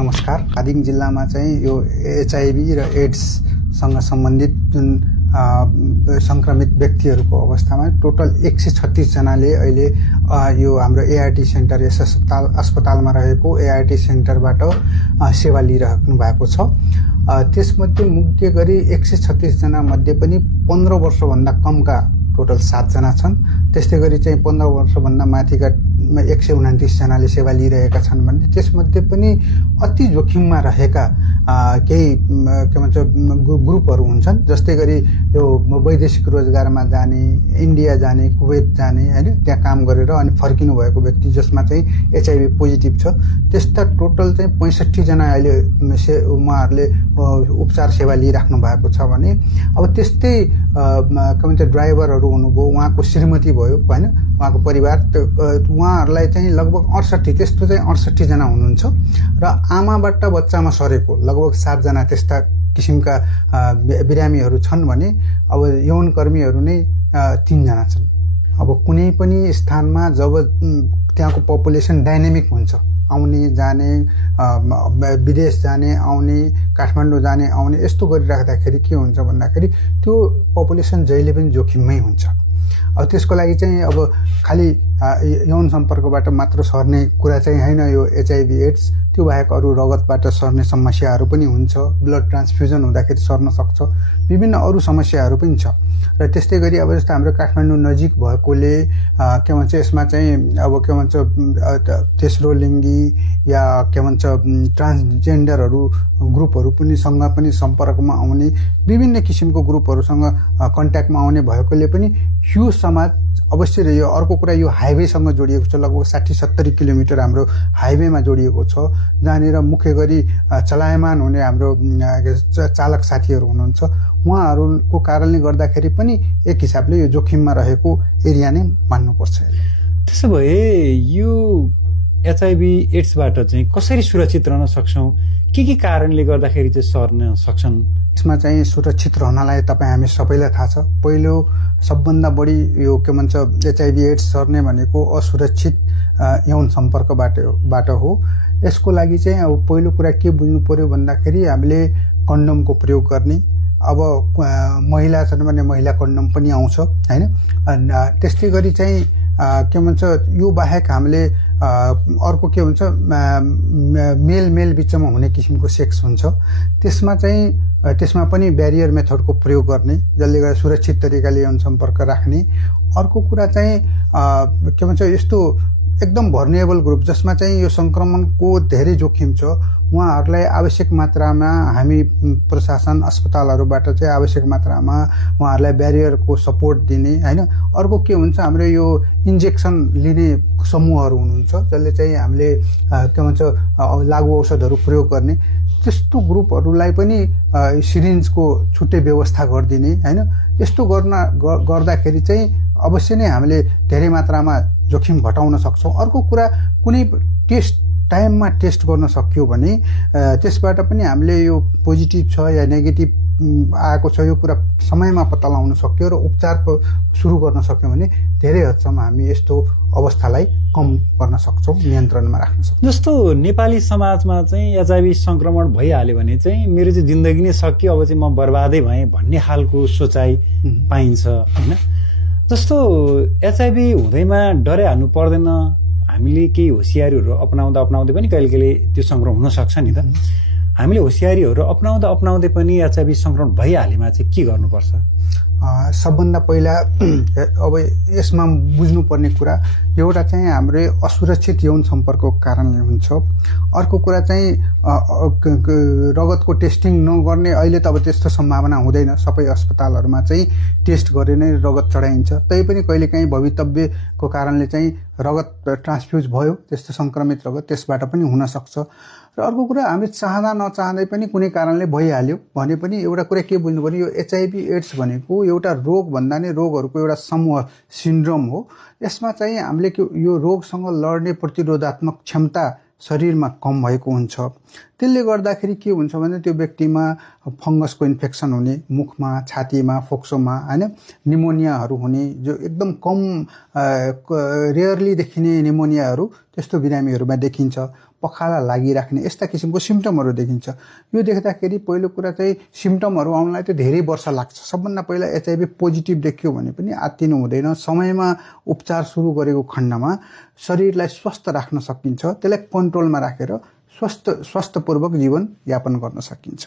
नमस्कार। धादिङ जिल्लामा चाहिँ यो एचआईभी र एड्ससँग सम्बन्धित जुन संक्रमित व्यक्तिहरूको अवस्थामा टोटल 136 जनाले अहिले यो हाम्रो एआरटी सेन्टर यस अस्पतालमा रहेको एआरटी सेन्टरबाट सेवा लिइराख्नु भएको छ। त्यसमध्ये मुख्य गरी 136 जना मध्ये पनि 15 वर्षभन्दा कमका टोटल 7 जना छन्। त्यस्तै गरी चाहिँ 15 वर्षभन्दा माथिका 129 जनाले सेवा लिइरहेका छन् भने त्यसमध्ये पनि अति जोखिममा रहेका केही के भन्छ ग्रुपहरू हुन्छन्। जस्तै गरी यो वैदेशिक रोजगारमा जाने, इन्डिया जाने, कुवेत जाने, हैन, त्यहाँ काम गरेर अनि फर्किनु भएको व्यक्ति जसमा चाहिँ एचआईभी पोजिटिभ छ, त्यस्ता टोटल चाहिँ 65 जना अहिले उहाँहरूले उपचार सेवा लिइराख्नु भएको छ भने अब त्यस्तै के भन्छ ड्राइभरहरू हुनुभयो, उहाँको श्रीमती भयो, हैन, उहाँको परिवार, उहाँहरूलाई चाहिँ लगभग 68 त्यस्तो चाहिँ 68 जना हुनुहुन्छ र आमाबाट बच्चामा सरेको लगभग 7 जना त्यस्ता किसिमका बिरामीहरू छन् भने अब यौनकर्मीहरू नै 3 जना छन्। अब कुनै पनि स्थानमा जब त्यहाँको पपुलेसन डाइनामिक हुन्छ, आउने जाने, विदेश जाने आउने, काठमाडौँ जाने आउने, यस्तो गरिराख्दाखेरि के हुन्छ भन्दाखेरि त्यो पपुलेसन जहिले पनि जोखिममै हुन्छ। अब त्यसको लागि चाहिँ अब खालि यौन सम्पर्कबाट मात्र सर्ने कुरा चाहिँ हैन यो एचआईभी एड्स, त्यो बाहेक अरू रगतबाट सर्ने समस्याहरू पनि हुन्छ, ब्लड ट्रान्सफ्युजन हुँदाखेरि सर्न सक्छ, विभिन्न अरू समस्याहरू पनि छ। र त्यस्तै गरी अब जस्तो हाम्रो काठमाडौँ नजिक भएकोले के भन्छ यसमा चाहिँ अब के भन्छ तेस्रो लिङ्गी या के भन्छ ट्रान्सजेन्डरहरू ग्रुपहरू पनि सँग पनि सम्पर्कमा आउने, विभिन्न किसिमको ग्रुपहरूसँग कन्ट्याक्टमा आउने भएकोले पनि यो समाज अवश्य यो अर्को कुरा यो हाइवेसँग जोडिएको छ। लगभग 60-70 किलोमिटर हाम्रो हाइवेमा जोडिएको छ, जहाँनिर मुख्य गरी चलायमान हुने हाम्रो चालक साथीहरू हुनुहुन्छ। उहाँहरूको कारणले गर्दाखेरि पनि एक हिसाबले यो जोखिममा रहेको एरिया नै मान्नुपर्छ। त्यसो भए यो एचआईभी एड्सबाट चाहिँ कसरी सुरक्षित रहन सक्छौँ? के कारणले गर्दाखेरि चाहिँ सर्न सक्छन्? यसमा चाहिँ सुरक्षित रहनलाई तपाईँ हामी सबैलाई थाहा छ, पहिलो सबभन्दा बढी यो के भन्छ एचआईभी एड्स सर्ने भनेको असुरक्षित यौन सम्पर्कबाट हो। यसको लागि चाहिँ अब पहिलो कुरा के बुझ्नु पर्यो भन्दाखेरि हामीले कन्डमको प्रयोग गर्ने। अब महिला छन् भने महिला कन्डम पनि आउँछ, हैन। त्यस्तै गरी चाहिँ के भन्छ यो बाहेक हामीले अर्को के भन्छ मेल बिचमा हुने किसिमको सेक्स हुन्छ, त्यसमा पनि ब्यारियर मेथडको प्रयोग गर्ने, जसले गर्दा सुरक्षित तरिकाले यौन सम्पर्क राख्ने। अर्को कुरा चाहिँ के भन्छ यस्तो एकदम भर्नेबल ग्रुप जसमा चाहिँ यो संक्रमणको धेरै जोखिम छ, उहाँहरूलाई आवश्यक मात्रामा हामी प्रशासन अस्पतालहरूबाट चाहिँ आवश्यक मात्रामा उहाँहरूलाई ब्यारियरको सपोर्ट दिने, हैन। अर्को के हुन्छ हाम्रो यो इन्जेक्सन लिने समूहहरू हुनुहुन्छ, जसले चाहिँ हामीले के भन्छ लागु औषधहरू प्रयोग गर्ने, त्यस्तो ग्रुपहरूलाई पनि सिरिन्जको छुट्टै व्यवस्था गरिदिने, हैन। यस्तो गर्दाखेरि चाहिँ अवश्य नै हामीले धेरै मात्रामा जोखिम घटाउन सक्छौँ। अर्को कुरा कुनै टाइममा टेस्ट गर्न सक्यो भने त्यसबाट पनि हामीले यो पोजिटिभ छ या नेगेटिभ आएको छ यो कुरा समयमा पत्ता लगाउन सक्यो र उपचार सुरु गर्न सक्यो भने धेरै हदसम्म हामी यस्तो अवस्थालाई कम गर्न सक्छौँ, नियन्त्रणमा राख्न सक्छौँ। जस्तो नेपाली समाजमा चाहिँ एचआईभी संक्रमण भइहाल्यो भने चाहिँ मेरो चाहिँ जिन्दगी नै सकियो, अब चाहिँ म बर्बादै भएँ भन्ने खालको सोचाइ पाइन्छ, होइन। जस्तो एचआईभी हुँदैमा डराइहाल्नु पर्दैन, हामीले केही होसियारीहरू अपनाउँदै पनि कहिले त्यो संक्रमण हुन सक्छ नि त। हामीले होसियारीहरू अपनाउँदै पनि एचआईभी संक्रमण भइहालेमा चाहिँ के गर्नुपर्छ? सबभन्दा पहिला अब यसमा बुझ्नुपर्ने कुरा एउटा चाहिँ हाम्रो असुरक्षित यौन सम्पर्कको कारणले हुन्छ। अर्को कुरा चाहिँ रगतको टेस्टिङ नगर्ने, अहिले त अब त्यस्तो सम्भावना हुँदैन, सबै अस्पतालहरूमा चाहिँ टेस्ट गरेर नै रगत चढाइन्छ। तैपनि कहिलेकाहीँ भवितव्यको कारणले चाहिँ रगत ट्रान्सफ्युज भयो, त्यस्तो सङ्क्रमित रगत त्यसबाट पनि हुनसक्छ। र अर्को कुरा हामी चाहँदा नचाहँदै पनि कुनै कारणले भइहाल्यो भने पनि एउटा कुरा के बुझ्नु पर्ने, यो एचआईभी एड्स भनेको एउटा रोग भन्दा नै रोगहरूको एउटा समूह सिन्ड्रोम हो। यसमा चाहिँ हामीले यो रोगसँग लड्ने प्रतिरोधात्मक क्षमता शरीरमा कम भएको हुन्छ। त्यसले गर्दाखेरि के हुन्छ भने त्यो व्यक्तिमा फङ्गसको इन्फेक्सन हुने, मुखमा, छातीमा, फोक्सोमा, हैन, निमोनियाहरू हुने, जो एकदम कम रेयरली देखिने निमोनियाहरू त्यस्तो बिरामीहरूमा देखिन्छ। पखाला लागिराख्ने यस्ता किसिमको सिम्टमहरू देखिन्छ। यो देख्दाखेरि पहिलो कुरा चाहिँ सिम्टमहरू आउनलाई त धेरै वर्ष लाग्छ। सबभन्दा पहिला एचआईभी पोजिटिभ देखियो भने पनि आत्तिनु हुँदैन। समयमा उपचार सुरु गरेको खण्डमा शरीरलाई स्वस्थ राख्न सकिन्छ, त्यसलाई कन्ट्रोलमा राखेर स्वस्थपूर्वक जीवन यापन गर्न सकिन्छ।